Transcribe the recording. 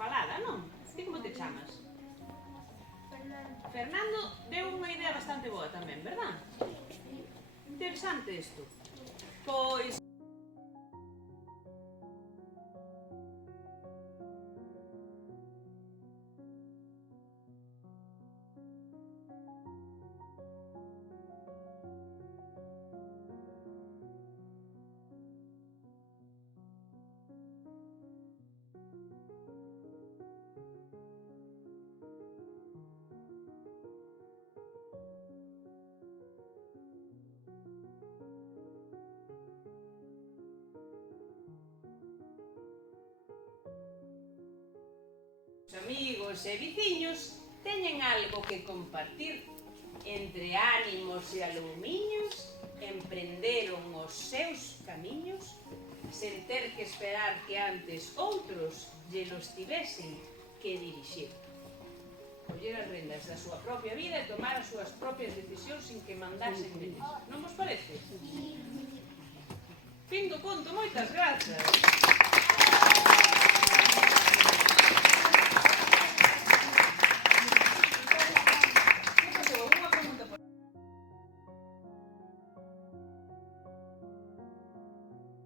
falada, non? Ti como te chamas? Fernando deu unha idea bastante boa tamén, verdad? Interesante isto. Pois... amigos e veciños teñen algo que compartir. Entre ánimos e alumiños emprenderon os seus camiños sen ter que esperar que antes outros llelos tivesen que dirixir. Coller as rendas da súa propia vida e tomar as súas propias decisións sin que mandasen deles. Non vos parece? Fin do conto, moitas grazas!